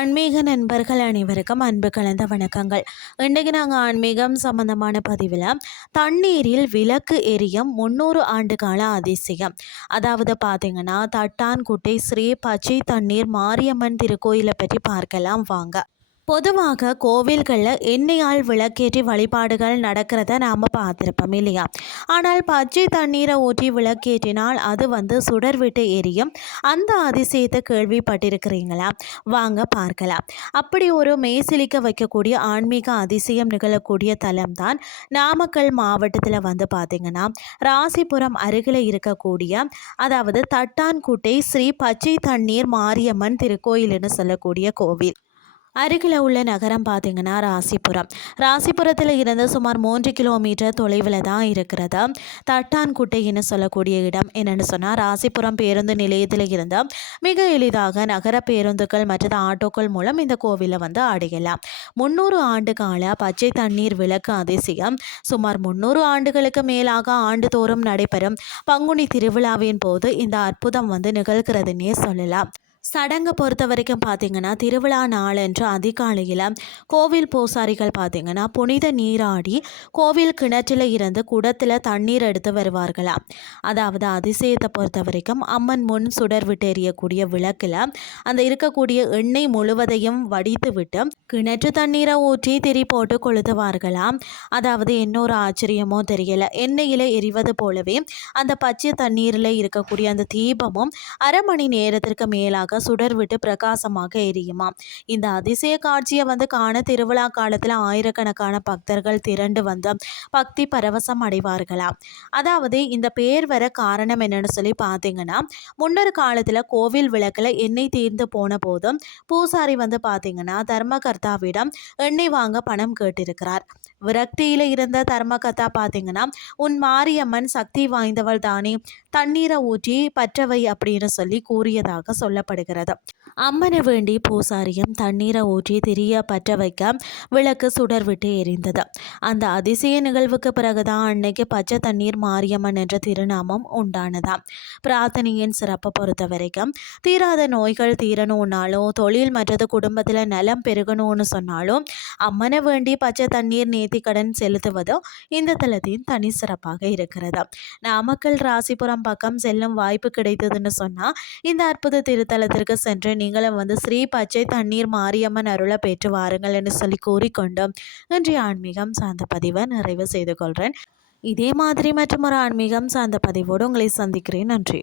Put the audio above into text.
ஆன்மீக நண்பர்கள் அனைவருக்கும் அன்பு கலந்த வணக்கங்கள். இன்றைக்கு நாங்கள் ஆன்மீகம் சம்பந்தமான பதிவில் தண்ணீரில் விளக்கு எரியும் 300 ஆண்டு கால அதிசயம், அதாவது பார்த்தீங்கன்னா தட்டான்குட்டை ஸ்ரீ பச்சை தண்ணீர் மாரியம்மன் திருக்கோயிலை பற்றி பார்க்கலாம் வாங்க. பொதுவாக கோவில்களில் எண்ணெயால் விளக்கேற்றி வழிபாடுகள் நடக்கிறத நாம் பார்த்துருப்போம் இல்லையா? ஆனால் பச்சை தண்ணீரை ஊற்றி விளக்கேற்றினால் அது சுடர் விட்டு எரியும். அந்த அதிசயத்தை கேள்விப்பட்டிருக்கிறீங்களா? வாங்க பார்க்கலாம். அப்படி ஒரு மெய்சிலிக்க வைக்கக்கூடிய ஆன்மீக அதிசயம் நிகழக்கூடிய தலம் தான் நாமக்கல் மாவட்டத்தில் பார்த்திங்கன்னா ராசிபுரம் அருகில் இருக்கக்கூடிய, அதாவது தட்டான்குட்டை ஸ்ரீ பச்சை தண்ணீர் மாரியம்மன் திருக்கோயில்னு சொல்லக்கூடிய கோவில். அருகில் உள்ள நகரம் பார்த்திங்கன்னா ராசிபுரத்தில் இருந்து சுமார் 3 கிலோமீட்டர் தொலைவில் தான் இருக்கிறது தட்டான்குட்டைன்னு சொல்லக்கூடிய இடம். என்னென்னு சொன்னால் ராசிபுரம் பேருந்து நிலையத்தில் இருந்து மிக எளிதாக நகர பேருந்துகள் மற்றும் ஆட்டோக்கள் மூலம் இந்த கோவிலை அடையலாம். 300 ஆண்டு கால பச்சை தண்ணீர் விளக்கு அதிசயம். சுமார் 300 ஆண்டுகளுக்கு மேலாக ஆண்டுதோறும் நடைபெறும் பங்குனி திருவிழாவின் போது இந்த அற்புதம் நிகழ்கிறதுன்னே சொல்லலாம். சடங்கை பொறுத்த வரைக்கும் பார்த்திங்கன்னா திருவிழா நாளன்று அதிகாலையில் கோவில் பூசாரிகள் பார்த்திங்கன்னா புனித நீராடி கோவில் கிணற்றில் இருந்து குடத்தில் தண்ணீர் எடுத்து வருவார்களாம். அதாவது அதிசயத்தை பொறுத்த வரைக்கும் அம்மன் முன் சுடர் விட்டு எறியக்கூடிய விளக்கில் அந்த இருக்கக்கூடிய எண்ணெய் முழுவதையும் வடித்து விட்டு கிணற்று தண்ணீரை ஊற்றி திரி போட்டு கொளுத்துவார்களாம். அதாவது இன்னொரு ஆச்சரியமோ தெரியல, எண்ணெயில் எரிவது போலவே அந்த பச்சை தண்ணீரில் இருக்கக்கூடிய அந்த தீபமும் அரை மணி நேரத்திற்கு மேலாக சுடர் விட்டு பிரகாசமாக எரியுமா. இந்த அதிசய காட்சியை காண திருவிழா காலத்தில் ஆயிரக்கணக்கான பக்தர்கள் திரண்டு பக்தி பரவசம் அடைவார்களாம். அதாவது இந்த பேர் வர காரணம் என்னன்னு சொல்லி பார்த்தீங்கன்னா, முன்னொரு காலத்தில் கோவில் விளக்கில் எண்ணெய் தீர்ந்து போன போதும் பூசாரி பார்த்தீங்கன்னா தர்மகர்த்தாவிடம் எண்ணெய் வாங்க பணம் கேட்டிருக்கிறார். விரக்தியில் இருந்த தர்மகர்த்தா பார்த்தீங்கன்னா, உன் மாரியம்மன் சக்தி வாய்ந்தவள் தானே, தண்ணீரை ஊற்றி பற்றவை அப்படின்னு சொல்லி கூறியதாக சொல்லப்படுகிறது. அம்மனை வேண்டி பூசாரியும் தண்ணீரை ஊற்றி திரிய பற்ற வைக்க விளக்கு சுடர் விட்டு எரிந்தது. அந்த அதிசய நிகழ்வுக்கு பிறகுதான் அன்னைக்கு பச்சை தண்ணீர் மாரியம்மன் என்ற திருநாமம் உண்டானதாம். பிரார்த்தனையின் சிறப்பை பொறுத்த வரைக்கும் தீராத நோய்கள் தீரணும்னாலும், தொழில் மற்றது குடும்பத்தில் நலம் பெருகணும்னு சொன்னாலும் அம்மனை வேண்டி பச்சை தண்ணீர் நேர்த்தி கடன் செலுத்துவதோ இந்த தலத்தின் தனி சிறப்பாக இருக்கிறது. நாமக்கல் ராசிபுரம் பக்கம் செல்லும் வாய்ப்பு கிடைத்ததுன்னு சொன்னால் இந்த அற்புத திருத்தலத்திற்கு சென்று நீங்களும் ஸ்ரீ பச்சை தண்ணீர் மாரியம்மன் அருளை பெற்று வாருங்கள் என்று சொல்லி கூறிக்கொண்டு இன்றைய ஆன்மீகம் சார்ந்த பதிவை நிறைவு செய்து கொள்கிறேன். இதே மாதிரி மற்றும் ஒரு ஆன்மீகம் சார்ந்த பதிவோடு உங்களை சந்திக்கிறேன். நன்றி.